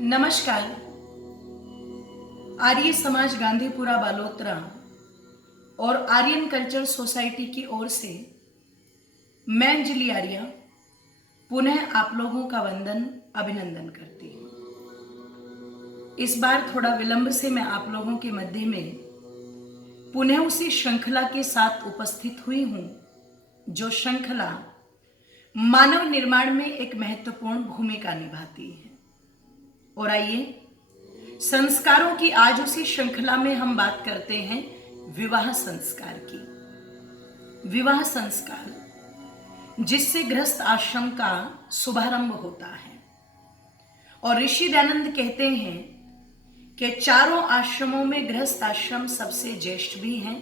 नमस्कार। आर्य समाज गांधीपुरा बालोतरा और Aryan culture society की ओर से मैं अंजलि आर्य पुनः आप लोगों का वंदन अभिनंदन करती हूँ। इस बार थोड़ा विलंब से मैं आप लोगों के मध्य में पुनः उसी श्रृंखला के साथ उपस्थित हुई हूँ जो श्रृंखला मानव निर्माण में एक महत्वपूर्ण भूमिका निभाती है। और आइए संस्कारों की आज उसी श्रृंखला में हम बात करते हैं विवाह संस्कार की। विवाह संस्कार जिससे गृहस्थ आश्रम का शुभारंभ होता है। और ऋषि दयानंद कहते हैं कि चारों आश्रमों में गृहस्थ आश्रम सबसे ज्येष्ठ भी है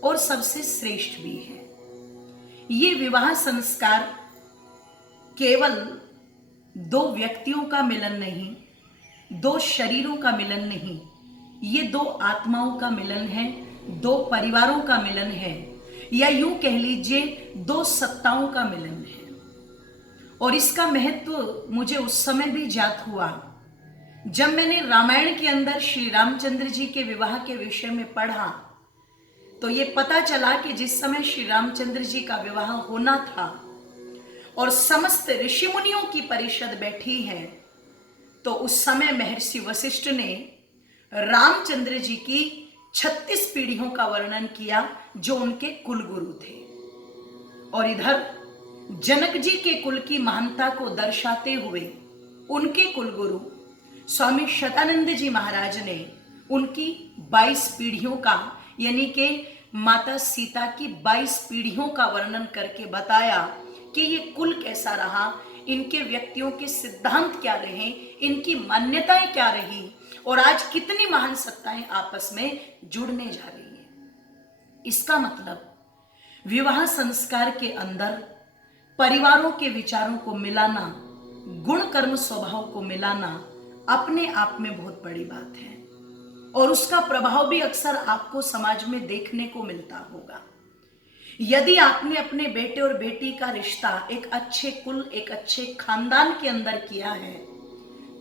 और सबसे श्रेष्ठ भी है। ये विवाह संस्कार केवल दो व्यक्तियों का मिलन नहीं, दो शरीरों का मिलन नहीं, ये दो आत्माओं का मिलन है, दो परिवारों का मिलन है, या यूं कह लीजिए दो सत्ताओं का मिलन है। और इसका महत्व मुझे उस समय भी ज्ञात हुआ जब मैंने रामायण के अंदर श्री रामचंद्र जी के विवाह के विषय में पढ़ा। तो ये पता चला कि जिस समय श्री रामचंद्र जी का विवाह होना था और समस्त ऋषि मुनियों की परिषद बैठी है, तो उस समय महर्षि वशिष्ठ ने रामचंद्र जी की 36 पीढ़ियों का वर्णन किया जो उनके कुल गुरु थे। और इधर जनक जी के कुल की महानता को दर्शाते हुए उनके कुल गुरु स्वामी शतानंद जी महाराज ने उनकी 22 पीढ़ियों का, यानी कि माता सीता की 22 पीढ़ियों का वर्णन करके बताया कि ये कुल कैसा रहा, इनके व्यक्तियों के सिद्धांत क्या रहे, इनकी मान्यताएं क्या रही, और आज कितनी महान सत्ताएं आपस में जुड़ने जा रही हैं। इसका मतलब विवाह संस्कार के अंदर परिवारों के विचारों को मिलाना, गुण कर्म स्वभाव को मिलाना अपने आप में बहुत बड़ी बात है। और उसका प्रभाव भी अक्सर आपको समाज में देखने को मिलता होगा। यदि आपने अपने बेटे और बेटी का रिश्ता एक अच्छे कुल, एक अच्छे खानदान के अंदर किया है,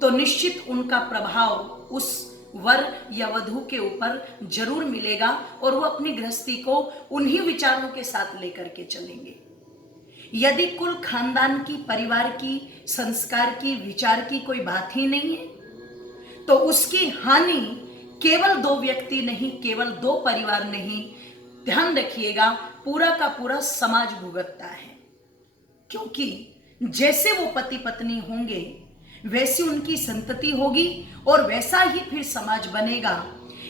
तो निश्चित उनका प्रभाव उस वर या वधू के ऊपर जरूर मिलेगा और वो अपनी गृहस्थी को उन्हीं विचारों के साथ लेकर के चलेंगे। यदि कुल खानदान की, परिवार की, संस्कार की, विचार की कोई बात ही नहीं है, तो उसकी हानि केवल दो व्यक्ति नहीं, केवल दो परिवार नहीं, ध्यान रखिएगा पूरा का पूरा समाज भुगतता है। क्योंकि जैसे वो पति पत्नी होंगे वैसी उनकी संतति होगी और वैसा ही फिर समाज बनेगा।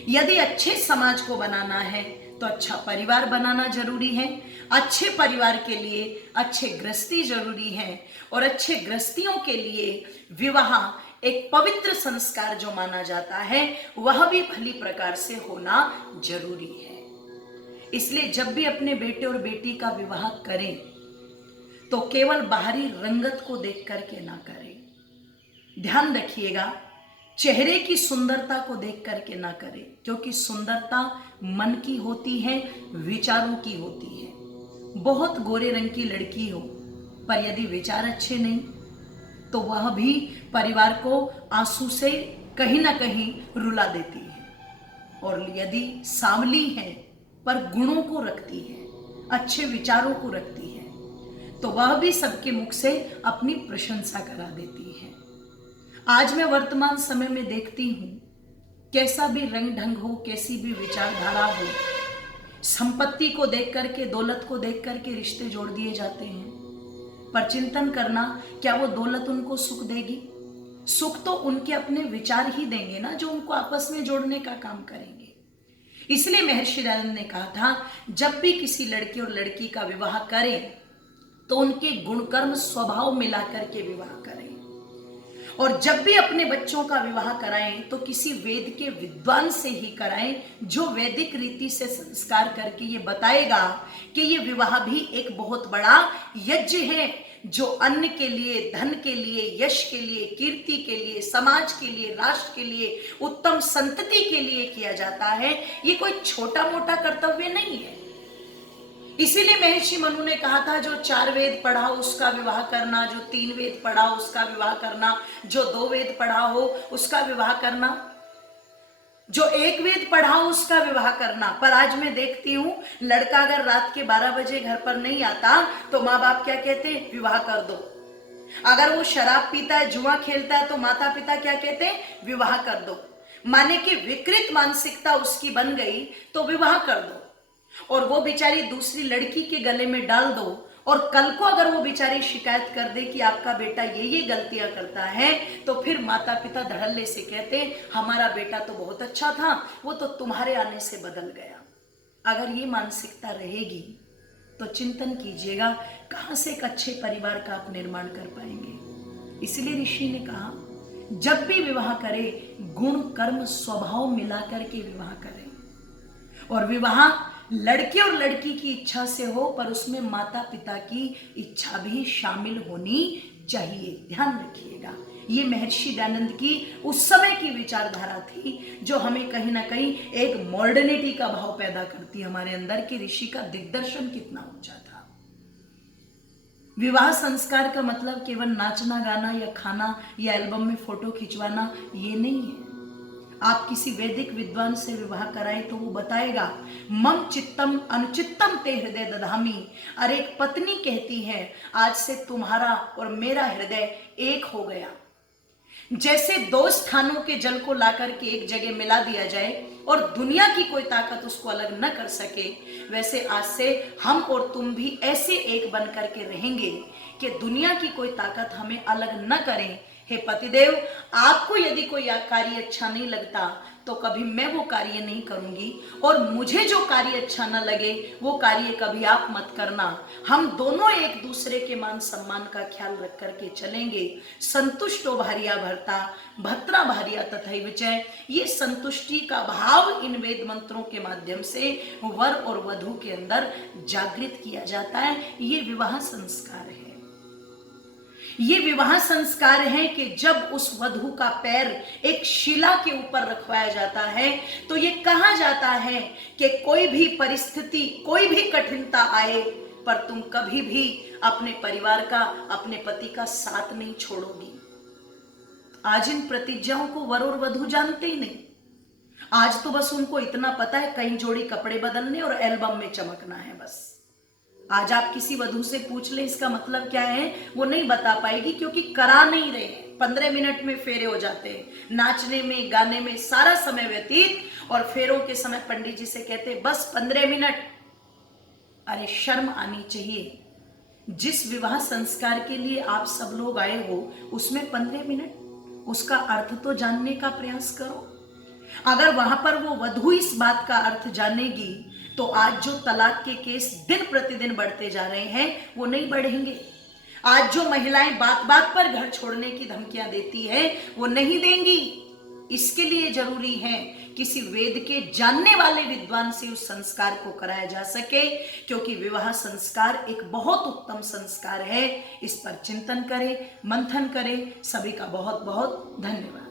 यदि अच्छे समाज को बनाना है तो अच्छा परिवार बनाना जरूरी है। अच्छे परिवार के लिए अच्छे गृहस्थी जरूरी है और अच्छे गृहस्थियों के लिए विवाह एक पवित्र संस्कार जो माना जाता है वह भी भली प्रकार से होना जरूरी है। इसलिए जब भी अपने बेटे और बेटी का विवाह करें तो केवल बाहरी रंगत को देख करके ना करें। ध्यान रखिएगा, चेहरे की सुंदरता को देख करके ना करें, क्योंकि सुंदरता मन की होती है, विचारों की होती है। बहुत गोरे रंग की लड़की हो पर यदि विचार अच्छे नहीं तो वह भी परिवार को आंसू से कहीं ना कहीं रुला देती है। और यदि सांवली है पर गुणों को रखती है, अच्छे विचारों को रखती है, तो वह भी सबके मुख से अपनी प्रशंसा करा देती है। आज मैं वर्तमान समय में देखती हूं, कैसा भी रंग ढंग हो, कैसी भी विचारधारा हो, संपत्ति को देख करके, दौलत को देख करके रिश्ते जोड़ दिए जाते हैं। पर चिंतन करना, क्या वो दौलत उनको सुख देगी? सुख तो उनके अपने विचार ही देंगे ना, जो उनको आपस में जोड़ने का काम करेंगे। इसलिए महर्षि दयानंद ने कहा था, जब भी किसी लड़की और लड़की का विवाह करें तो उनके गुणकर्म स्वभाव मिलाकर के विवाह करें। और जब भी अपने बच्चों का विवाह कराएं तो किसी वेद के विद्वान से ही कराएं, जो वैदिक रीति से संस्कार करके ये बताएगा कि ये विवाह भी एक बहुत बड़ा यज्ञ है, जो अन्न के लिए, धन के लिए, यश के लिए, कीर्ति के लिए, समाज के लिए, राष्ट्र के लिए, उत्तम संतति के लिए किया जाता है। ये कोई छोटा मोटा कर्तव्य नहीं है। इसीलिए महर्षि मनु ने कहा था, जो 4 वेद पढ़ा हो उसका विवाह करना, जो 3 वेद पढ़ा हो उसका विवाह करना, जो 2 वेद पढ़ा हो उसका विवाह करना, जो 1 वेद पढ़ा हो उसका विवाह करना। पर आज मैं देखती हूं, लड़का अगर रात के 12 बजे घर पर नहीं आता तो माँ बाप क्या कहते हैं, विवाह कर दो। अगर वो शराब पीता है, जुआ खेलता है, तो माता पिता क्या कहते हैं, विवाह कर दो। माने कि विकृत मानसिकता उसकी बन गई तो विवाह कर दो, और वो बेचारी दूसरी लड़की के गले में डाल दो। और कल को अगर वो बेचारी शिकायत कर दे कि आपका बेटा ये गलतियां करता है, तो फिर माता पिता धड़ल्ले से कहते हैं, हमारा बेटा तो बहुत अच्छा था, वो तो तुम्हारे आने से बदल गया। अगर ये मानसिकता रहेगी तो चिंतन कीजिएगा, कहां से एक अच्छे परिवार का आप निर्माण कर पाएंगे। इसलिए ऋषि ने कहा, जब भी विवाह करें गुण कर्म स्वभाव मिलाकर के विवाह करें, और विवाह लड़के और लड़की की इच्छा से हो, पर उसमें माता पिता की इच्छा भी शामिल होनी चाहिए। ध्यान रखिएगा, ये महर्षि दयानंद की उस समय की विचारधारा थी, जो हमें कहीं ना कहीं एक मॉडर्निटी का भाव पैदा करती है हमारे अंदर, कि ऋषि का दिग्दर्शन कितना ऊंचा था। विवाह संस्कार का मतलब केवल नाचना गाना या खाना या एल्बम में फोटो खिंचवाना ये नहीं है। आप किसी वैदिक विद्वान से विवाह कराएं तो वो बताएगा, मम चित्तम अनुचित्तम ते हृदय दधामी। और एक पत्नी कहती है, आज से तुम्हारा और मेरा हृदय एक हो गया। जैसे 2 स्थानों के जल को लाकर के एक जगह मिला दिया जाए और दुनिया की कोई ताकत उसको अलग न कर सके, वैसे आज से हम और तुम भी ऐसे एक बन करके रहेंगे कि दुनिया की कोई ताकत हमें अलग न करे। हे पतिदेव, आपको यदि कोई कार्य अच्छा नहीं लगता तो कभी मैं वो कार्य नहीं करूंगी, और मुझे जो कार्य अच्छा न लगे वो कार्य कभी आप मत करना। हम दोनों एक दूसरे के मान सम्मान का ख्याल रख करके चलेंगे। संतुष्टो भार्या भर्ता भत्रा भार्या तथैव च। ये संतुष्टि का भाव इन वेद मंत्रों के माध्यम से वर और वधू के अंदर जागृत किया जाता है। ये विवाह संस्कार है। ये विवाह संस्कार है कि जब उस वधू का पैर एक शिला के ऊपर रखवाया जाता है तो ये कहा जाता है कि कोई भी परिस्थिति, कोई भी कठिनता आए, पर तुम कभी भी अपने परिवार का, अपने पति का साथ नहीं छोड़ोगी। आज इन प्रतिज्ञाओं को वर और वधू जानते ही नहीं। आज तो बस उनको इतना पता है, कई जोड़ी कपड़े बदलने और एल्बम में चमकना है बस। आज आप किसी वधू से पूछ ले इसका मतलब क्या है, वो नहीं बता पाएगी, क्योंकि करा नहीं रहे। 15 मिनट में फेरे हो जाते हैं, नाचने में गाने में सारा समय व्यतीत, और फेरों के समय पंडित जी से कहते हैं बस 15 मिनट। अरे शर्म आनी चाहिए। जिस विवाह संस्कार के लिए आप सब लोग आए हो उसमें 15 मिनट, उसका अर्थ तो जानने का प्रयास करो। अगर वहां पर वो वधू इस बात का अर्थ जानेगी तो आज जो तलाक के केस दिन प्रतिदिन बढ़ते जा रहे हैं वो नहीं बढ़ेंगे। आज जो महिलाएं बात बात पर घर छोड़ने की धमकियां देती है वो नहीं देंगी। इसके लिए जरूरी है किसी वेद के जानने वाले विद्वान से उस संस्कार को कराया जा सके, क्योंकि विवाह संस्कार एक बहुत उत्तम संस्कार है। इस पर चिंतन करें, मंथन करें। सभी का बहुत बहुत धन्यवाद।